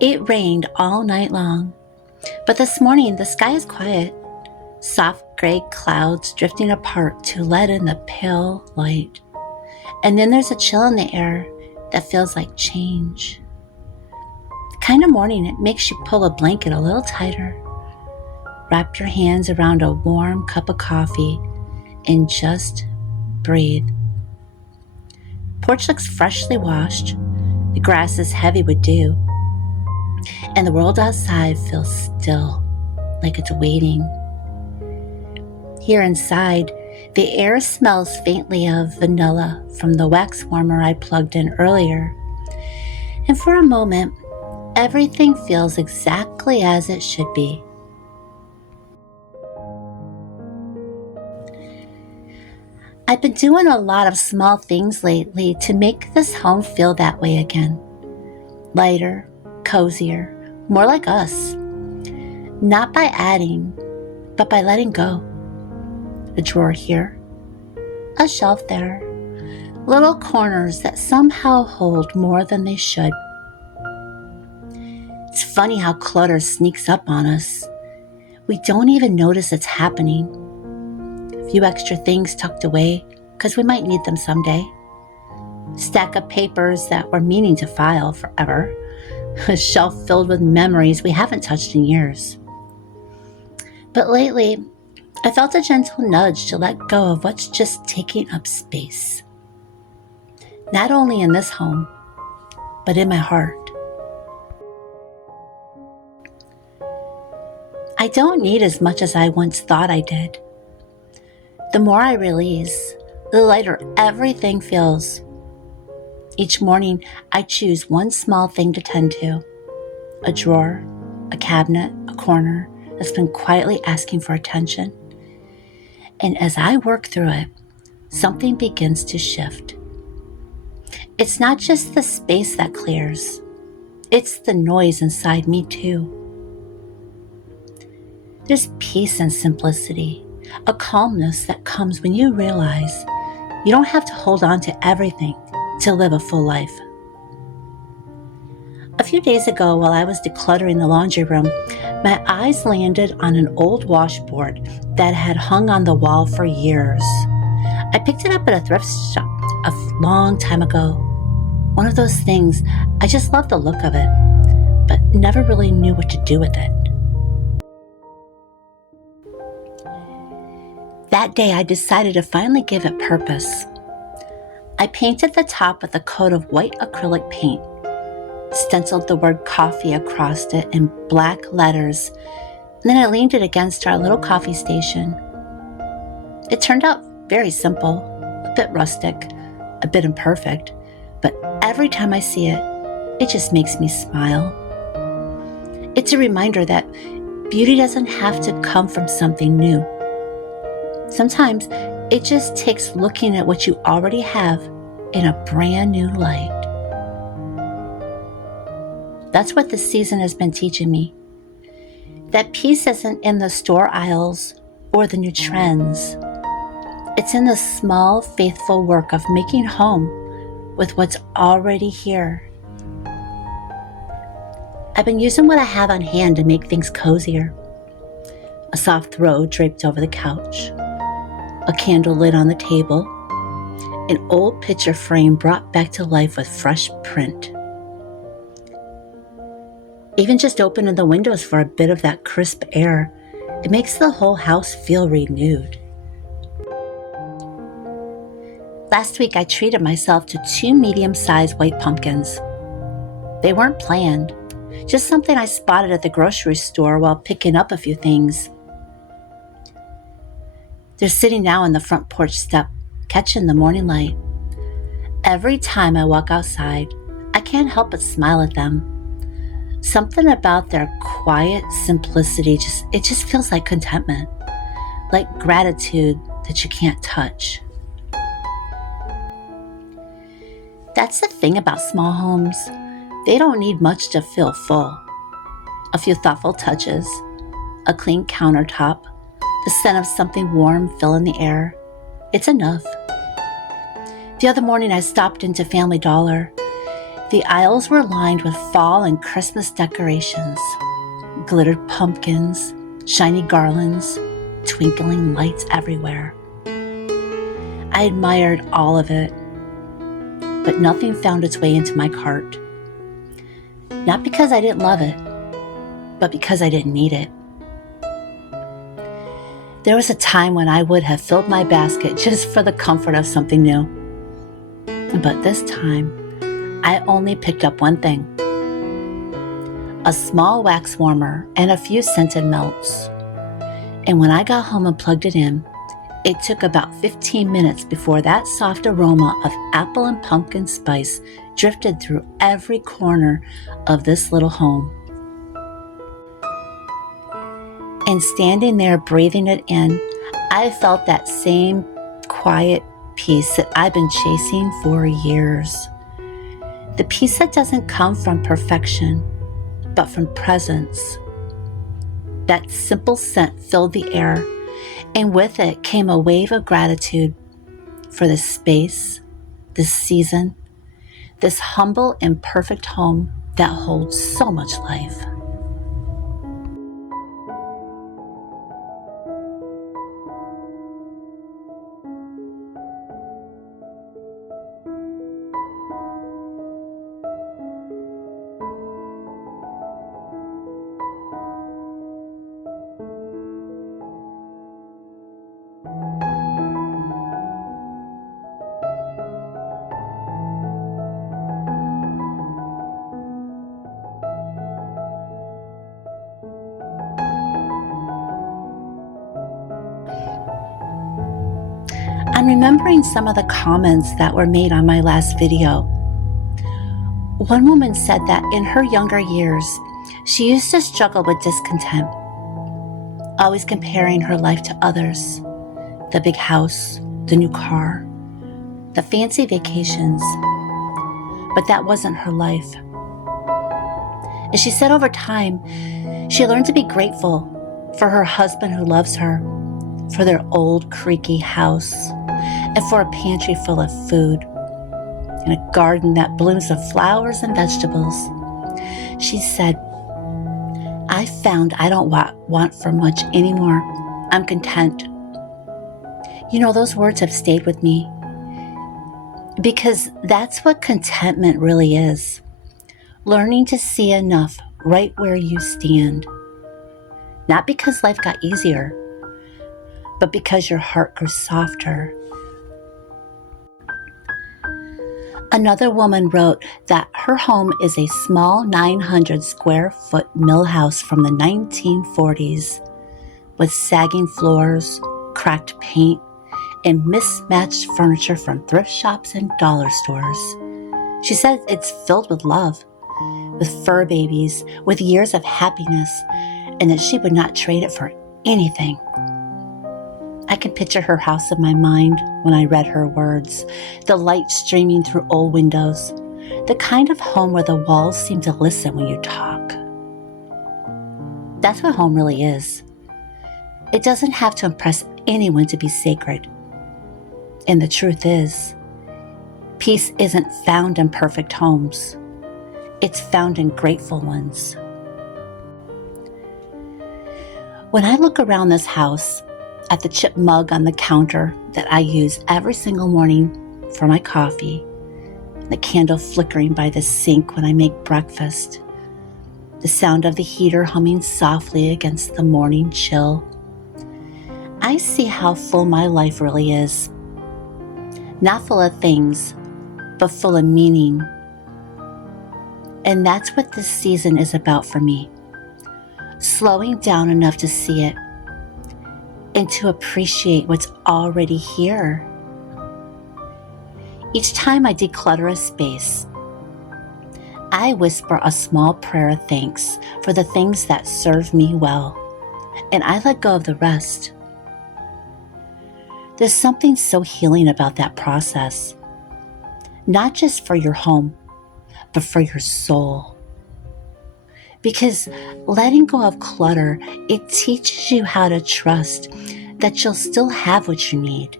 It rained all night long, but this morning the sky is quiet. Soft gray clouds drifting apart to let in the pale light. And then there's a chill in the air that feels like change. The kind of morning it makes you pull a blanket a little tighter, wrap your hands around a warm cup of coffee, and just breathe. Porch looks freshly washed. The grass is heavy with dew. And the world outside feels still, like it's waiting. Here inside, the air smells faintly of vanilla from the wax warmer I plugged in earlier. And for a moment, everything feels exactly as it should be. I've been doing a lot of small things lately to make this home feel that way again. Lighter, cozier, more like us. Not by adding, but by letting go. A drawer here, a shelf there, little corners that somehow hold more than they should. It's funny how clutter sneaks up on us. We don't even notice it's happening. A few extra things tucked away because we might need them someday. Stack of papers that we're meaning to file forever. A shelf filled with memories we haven't touched in years. But lately, I felt a gentle nudge to let go of what's just taking up space. Not only in this home, but in my heart. I don't need as much as I once thought I did. The more I release, the lighter everything feels. Each morning, I choose one small thing to tend to. A drawer, a cabinet, a corner that's been quietly asking for attention. And as I work through it, something begins to shift. It's not just the space that clears. It's the noise inside me too. There's peace and simplicity, a calmness that comes when you realize you don't have to hold on to everything to live a full life. A few days ago, while I was decluttering the laundry room, my eyes landed on an old washboard that had hung on the wall for years. I picked it up at a thrift shop a long time ago. One of those things, I just loved the look of it, but never really knew what to do with it. That day, I decided to finally give it purpose. I painted the top with a coat of white acrylic paint, stenciled the word coffee across it in black letters, and then I leaned it against our little coffee station. It turned out very simple, a bit rustic, a bit imperfect, but every time I see it, it just makes me smile. It's a reminder that beauty doesn't have to come from something new. Sometimes it just takes looking at what you already have in a brand new light. That's what this season has been teaching me. That peace isn't in the store aisles or the new trends. It's in the small, faithful work of making home with what's already here. I've been using what I have on hand to make things cozier. A soft throw draped over the couch, a candle lit on the table, an old picture frame brought back to life with fresh print. Even just opening the windows for a bit of that crisp air, it makes the whole house feel renewed. Last week, I treated myself to 2 medium-sized white pumpkins. They weren't planned, just something I spotted at the grocery store while picking up a few things. They're sitting now on the front porch step, catching the morning light. Every time I walk outside, I can't help but smile at them. Something about their quiet simplicity just feels like contentment, like gratitude that you can't touch. That's the thing about small homes. They don't need much to feel full. A few thoughtful touches, a clean countertop, the scent of something warm filling the air. It's enough. The other morning I stopped into Family Dollar. The aisles were lined with fall and Christmas decorations, glittered pumpkins, shiny garlands, twinkling lights everywhere. I admired all of it, but nothing found its way into my cart. Not because I didn't love it, but because I didn't need it. There was a time when I would have filled my basket just for the comfort of something new. But this time, I only picked up one thing: a small wax warmer and a few scented melts. And when I got home and plugged it in, it took about 15 minutes before that soft aroma of apple and pumpkin spice drifted through every corner of this little home. And standing there breathing it in, I felt that same quiet peace that I've been chasing for years. The peace that doesn't come from perfection, but from presence. That simple scent filled the air, and with it came a wave of gratitude for this space, this season, this humble and perfect home that holds so much life. I'm remembering some of the comments that were made on my last video. One woman said that in her younger years, she used to struggle with discontent, always comparing her life to others, the big house, the new car, the fancy vacations, but that wasn't her life. And she said over time, she learned to be grateful for her husband who loves her, for their old creaky house, and for a pantry full of food, and a garden that blooms with flowers and vegetables. She said, I found I don't want for much anymore. I'm content. You know, those words have stayed with me because that's what contentment really is. Learning to see enough right where you stand. Not because life got easier, but because your heart grew softer. Another woman wrote that her home is a small 900 square foot mill house from the 1940s with sagging floors, cracked paint, and mismatched furniture from thrift shops and dollar stores. She said it's filled with love, with fur babies, with years of happiness, and that she would not trade it for anything. I can picture her house in my mind when I read her words, the light streaming through old windows, the kind of home where the walls seem to listen when you talk. That's what home really is. It doesn't have to impress anyone to be sacred. And the truth is, peace isn't found in perfect homes. It's found in grateful ones. When I look around this house, at the chipped mug on the counter that I use every single morning for my coffee, the candle flickering by the sink when I make breakfast, the sound of the heater humming softly against the morning chill, I see how full my life really is. Not full of things, but full of meaning. And that's what this season is about for me. Slowing down enough to see it and to appreciate what's already here. Each time I declutter a space, I whisper a small prayer of thanks for the things that serve me well, and I let go of the rest. There's something so healing about that process, not just for your home, but for your soul. Because letting go of clutter, it teaches you how to trust that you'll still have what you need,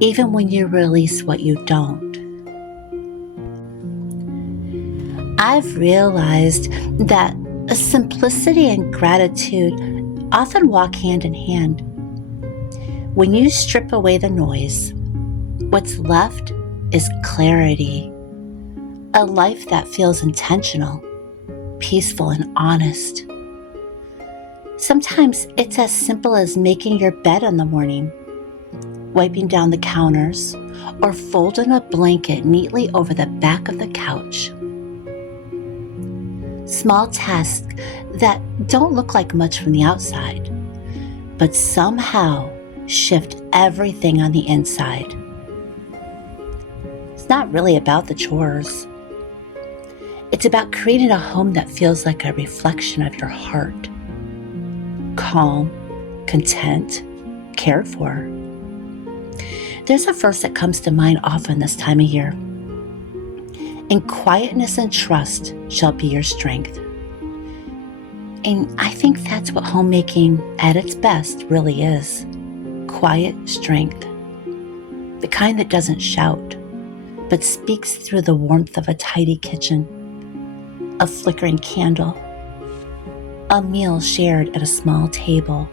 even when you release what you don't. I've realized that simplicity and gratitude often walk hand in hand. When you strip away the noise, what's left is clarity, a life that feels intentional, peaceful, and honest. Sometimes it's as simple as making your bed in the morning, wiping down the counters, or folding a blanket neatly over the back of the couch. Small tasks that don't look like much from the outside, but somehow shift everything on the inside. It's not really about the chores. It's about creating a home that feels like a reflection of your heart. Calm, content, cared for. There's a verse that comes to mind often this time of year. In quietness and trust shall be your strength. And I think that's what homemaking at its best really is. Quiet strength. The kind that doesn't shout, but speaks through the warmth of a tidy kitchen, a flickering candle, a meal shared at a small table.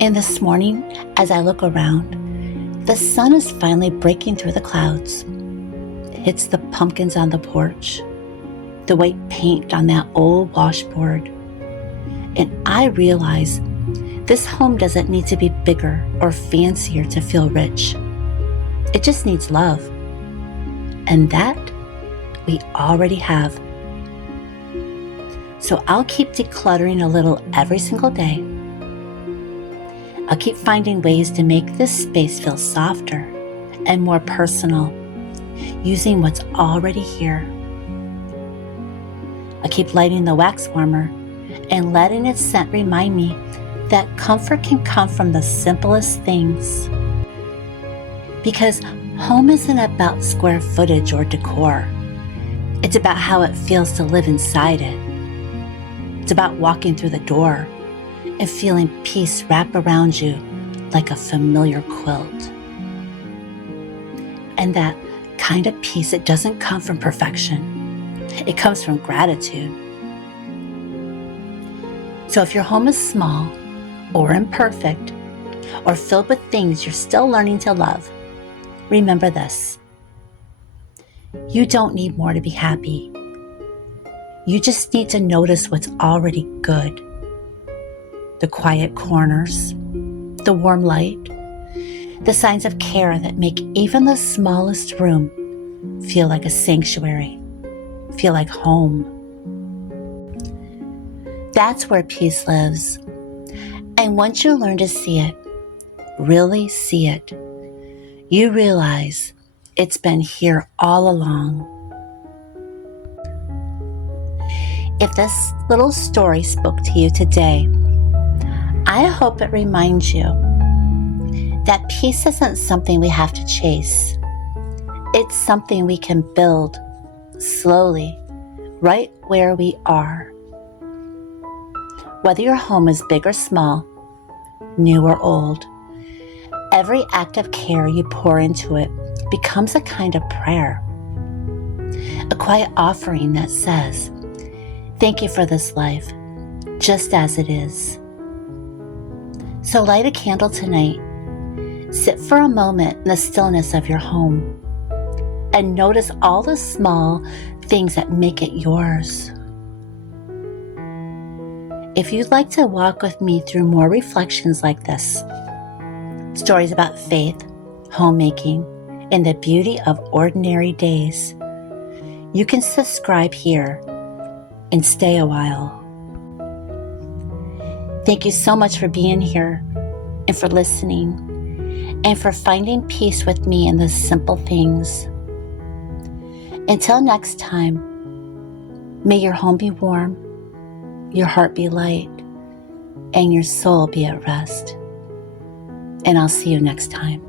And this morning, as I look around, the sun is finally breaking through the clouds. It hits the pumpkins on the porch, the white paint on that old washboard. And I realize this home doesn't need to be bigger or fancier to feel rich. It just needs love. And that we already have. So I'll keep decluttering a little every single day. I'll keep finding ways to make this space feel softer and more personal, using what's already here. I'll keep lighting the wax warmer and letting its scent remind me that comfort can come from the simplest things. Because home isn't about square footage or decor. It's about how it feels to live inside it. It's about walking through the door and feeling peace wrap around you like a familiar quilt. And that kind of peace, it doesn't come from perfection. It comes from gratitude. So if your home is small or imperfect or filled with things you're still learning to love, remember this. You don't need more to be happy. You just need to notice what's already good. The quiet corners, the warm light, the signs of care that make even the smallest room feel like a sanctuary, feel like home. That's where peace lives. And once you learn to see it, really see it, you realize it's been here all along. If this little story spoke to you today, I hope it reminds you that peace isn't something we have to chase. It's something we can build slowly, right where we are. Whether your home is big or small, new or old, every act of care you pour into it becomes a kind of prayer, a quiet offering that says, "Thank you for this life, just as it is." So light a candle tonight, sit for a moment in the stillness of your home, and notice all the small things that make it yours. If you'd like to walk with me through more reflections like this, stories about faith, homemaking, and the beauty of ordinary days, you can subscribe here and stay a while. Thank you so much for being here and for listening and for finding peace with me in the simple things. Until next time, may your home be warm, your heart be light, and your soul be at rest. And I'll see you next time.